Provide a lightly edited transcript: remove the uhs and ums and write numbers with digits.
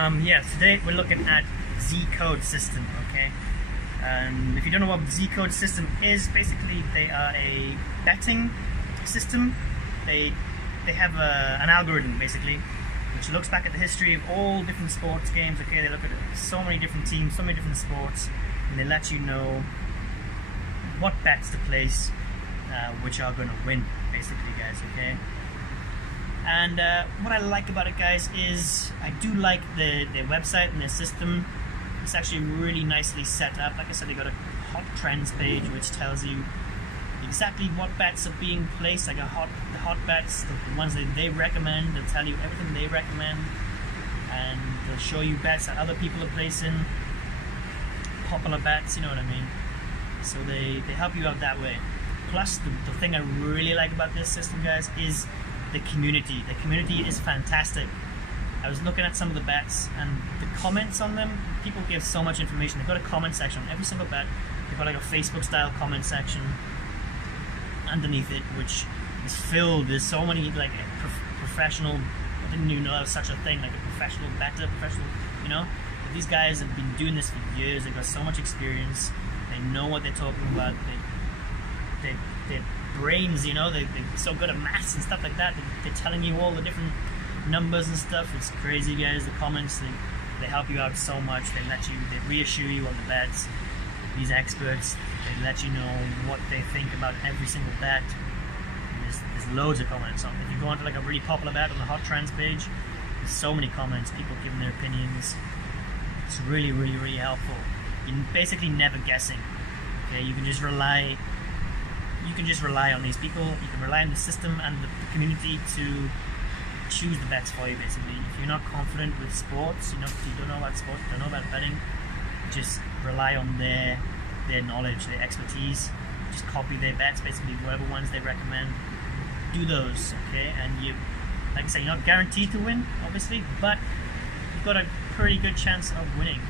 Yeah, today we're looking at Zcode System, okay? If you don't know what Zcode System is, basically they are a betting system. They have an algorithm, basically, which looks back at the history of all different sports games, okay? They look at so many different teams, so many different sports, and they let you know what bets to place, which are going to win, basically, guys, okay? And what I like about it, guys, is I do like their website and their system. It's actually really nicely set up. Like I said, they got a hot trends page which tells you exactly what bets are being placed, like the hot bets, the ones that they recommend. They'll tell you everything they recommend, and they'll show you bets that other people are placing, popular bets, you know what I mean? So they help you out that way. Plus, the thing I really like about this system, guys, is the community. The community is fantastic. I was looking at some of the bets and the comments on them. People give so much information. They've got a comment section on every single bet. They've got like a Facebook style comment section underneath it, which is filled. There's so many like professional, I didn't even know that was such a thing, like a professional better, you know? But these guys have been doing this for years. They've got so much experience. They know what they're talking about. They're brains, you know, they're so good at maths and stuff like that. They're telling you all the different numbers and stuff. It's crazy, guys. The comments, they help you out so much. They reassure you on the bets. These experts, they let you know what they think about every single bet. There's loads of comments on it. If you go onto like a really popular bet on the hot trends page, there's so many comments, people giving their opinions. It's really, really, really helpful. You're basically never guessing. Okay, you can just rely on these people. You can rely on the system and the community to choose the bets for you, basically. If you're not confident with sports, if you don't know about sports, don't know about betting, just rely on their knowledge, their expertise. Just copy their bets, basically, whatever ones they recommend. Do those, okay? And you, like I say, you're not guaranteed to win, obviously, but you've got a pretty good chance of winning.